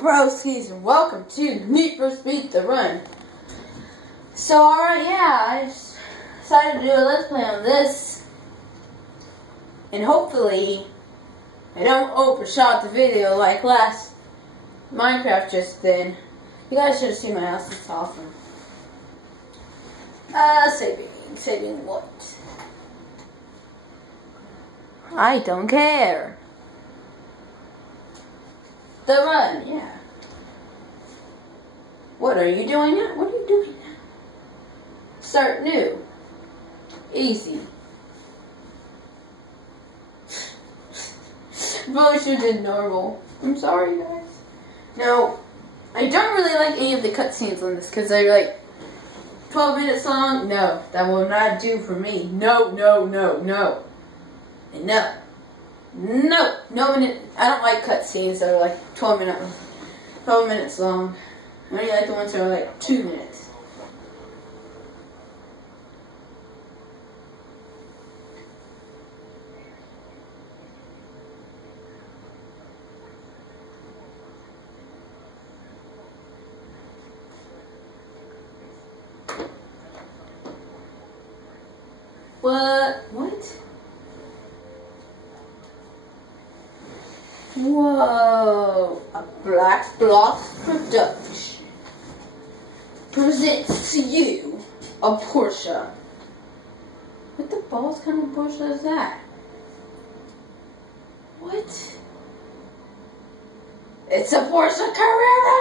broskies, and welcome to Need for Speed The Run. So, alright, yeah, I just decided to do a Let's Play on this. And hopefully, I don't overshot the video like last Minecraft just then. You guys should have seen my house, it's awesome. Saving what? I don't care. The run, yeah. What are you doing now? What are you doing now? Start new. Easy. Probably should have did normal. I'm sorry, guys. Now, I don't really like any of the cutscenes on this because they're like 12 minutes long. No, that will not do for me. No. Enough. No minute. I don't like cutscenes that are like 12 minutes long. I only like the ones that are like 2 minutes. What? Whoa! A Black Block production presents to you a Porsche. What the balls kind of Porsche is that? What? It's a Porsche Carrera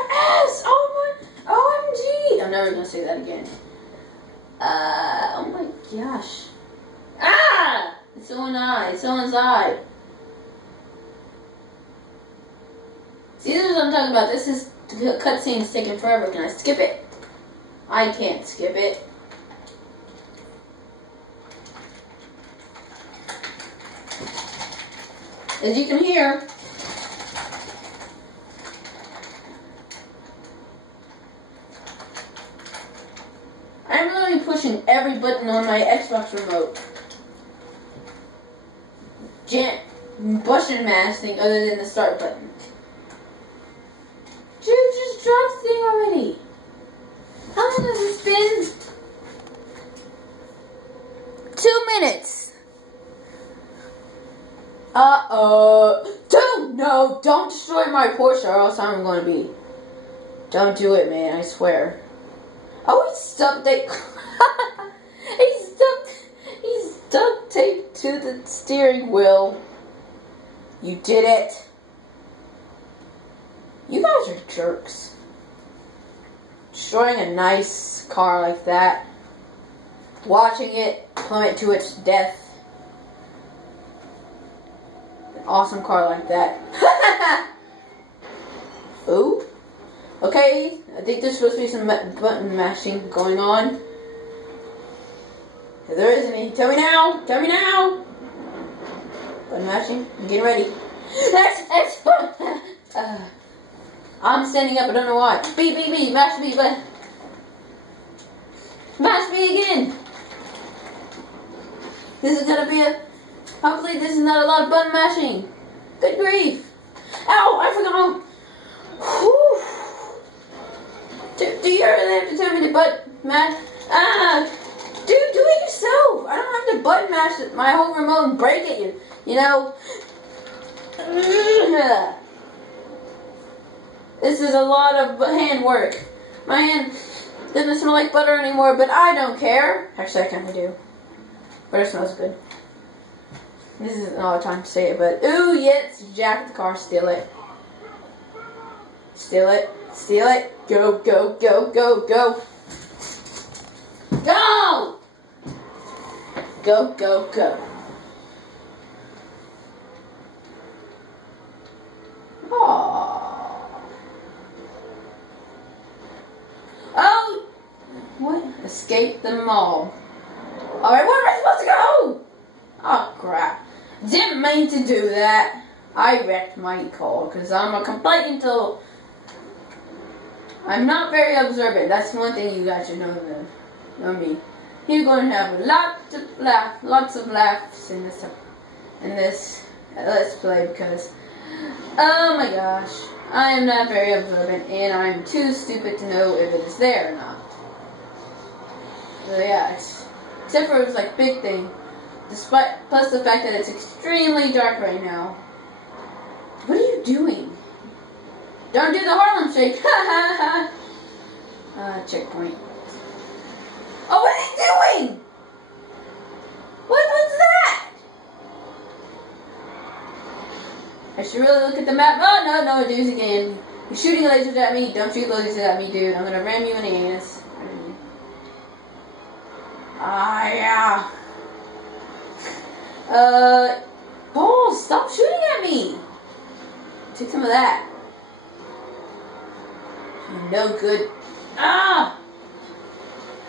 S! Oh my! OMG! I'm never gonna say that again. Oh my gosh. Ah! It's someone's eye. See, this is what I'm talking about. This is the cutscene's taking forever. Can I skip it? I can't skip it. As you can hear, I'm really pushing every button on my Xbox remote. Button mashing other than the start button. Dude, just drop the thing already. How long has this been? 2 minutes. Dude, no, don't destroy my Porsche or else I'm gonna be. Don't do it, man, I swear. Oh, he's stuck tape. He's duct taped to the steering wheel. You did it. You guys are jerks. Destroying a nice car like that. Watching it plummet to its death. An awesome car like that. Ooh. Okay, I think there's supposed to be some button mashing going on. If there is any, tell me now! Tell me now! Button mashing, I'm getting ready. I'm standing up, I don't know why. B, mash B, but mash B again! This is gonna be hopefully this is not a lot of button mashing. Good grief! Ow, I forgot! Whew. Do you really have to tell me to button mash? Dude, do it yourself! I don't have to button mash my whole remote and break it, you know? This is a lot of hand work. My hand doesn't smell like butter anymore, but I don't care. Actually, I kind of do. Butter smells good. This isn't all the time to say it, but ooh, yes, jack the car, steal it. Steal it. Steal it. Go. Go! Go! Oh! What? Escape the mall. Alright, where am I supposed to go? Oh, crap. Didn't mean to do that. I wrecked my car because I'm a complete until I'm not very observant. That's one thing you guys should know me. You're going to have lots of laughs in this Let's Play because Oh my gosh. I am not very observant, and I'm too stupid to know if it is there or not. So yeah, except for it's like big thing. Plus the fact that it's extremely dark right now. What are you doing? Don't do the Harlem Shake. Checkpoint. Oh, what are you doing? What was that? I should really look at the map. Oh, no, do it again. You're shooting lasers at me. Don't shoot lasers at me, dude. I'm gonna ram you in the anus. Yeah. Balls, stop shooting at me. Take some of that. No good.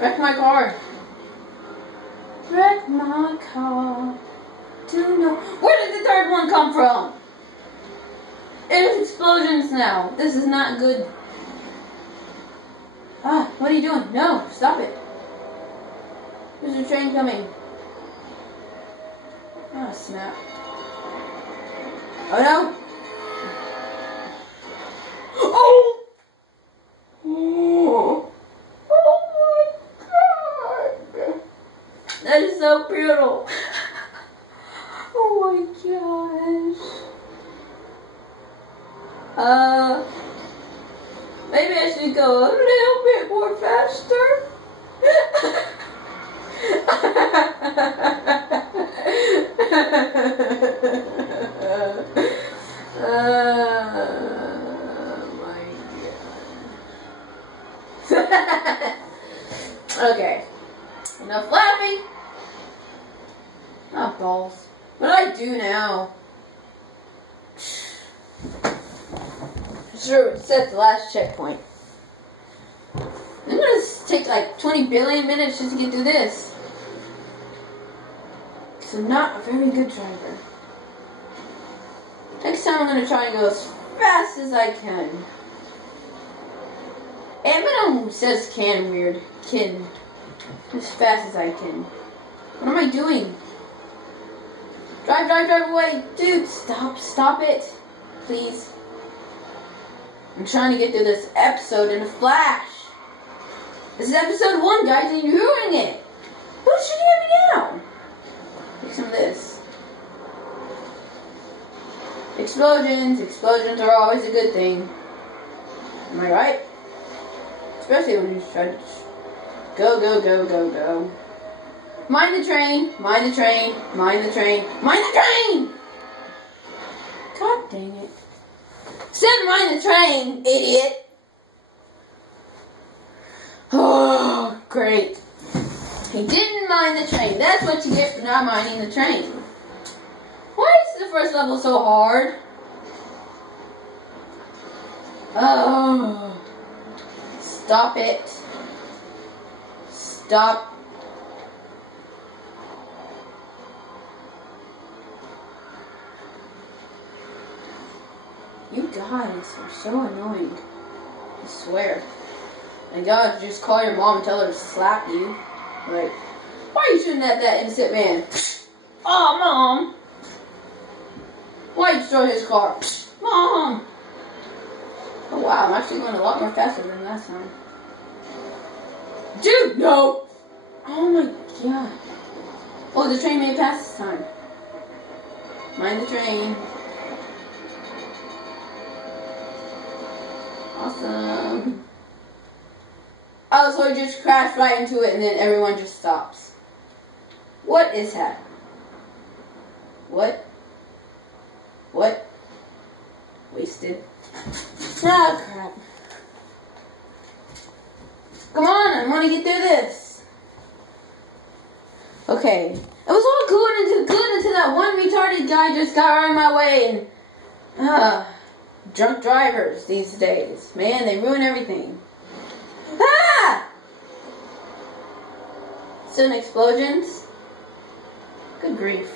Wreck my car. Wreck my car. Where did the third one come from? It is explosions now. This is not good. What are you doing? No, stop it. There's a train coming. Oh, snap. Oh, no. Oh! Oh my God. That is so brutal. Oh my gosh. Maybe I should go a little bit more faster. My God. Okay. Enough laughing. Oh, balls. What do I do now? Sure, set the last checkpoint. I'm gonna take like 20 billion minutes just to get through this. So I'm not a very good driver. Next time I'm gonna try and go as fast as I can. Eminem says can weird. Can. As fast as I can. What am I doing? Drive away. Dude, stop it. Please. I'm trying to get through this episode in a flash. This is episode 1, guys, and you're ruining it. Who's shooting at me now? Take some of this. Explosions. Explosions are always a good thing. Am I right? Especially when you try to go. Mind the train. God dang it. Said mind the train, idiot. Oh, great. He didn't mind the train. That's what you get for not minding the train. Why is the first level so hard? Oh. Stop it. Stop. You guys are so annoying. I swear. And God, just call your mom and tell her to slap you. Like, why are you shooting at that innocent man? Oh, Mom. Why did you throw his car? Mom. Oh, wow, I'm actually going a lot more faster than last time. Dude, no. Oh, my God. Oh, the train may pass this time. Mind the train. Awesome. Oh, so he just crashed right into it and then everyone just stops. What is that? What? Wasted. Ah, crap. Come on, I want to get through this. Okay. It was all good until that one retarded guy just got right in my way and... drunk drivers these days. Man, they ruin everything. Ah! Sudden explosions. Good grief.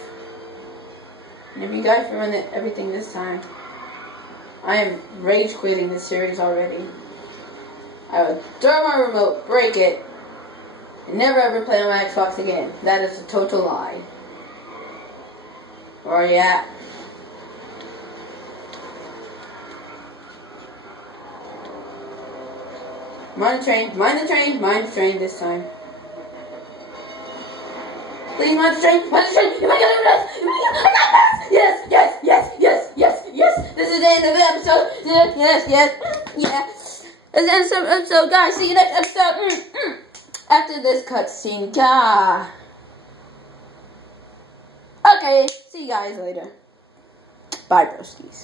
And if you guys ruin everything this time, I am rage quitting this series already. I would throw my remote, break it, and never ever play on my Xbox again. That is a total lie. Where are you at? Mind the train, mind the train, mind the train this time. Please mind the train, mind the train. You might get this. You might get this. Yes, yes, yes, yes, yes, yes. This is the end of the episode. Yes, yes, yes. Yeah. This is the end of the episode, guys. See you next episode. After this cutscene. God. Okay, see you guys later. Bye, broskies.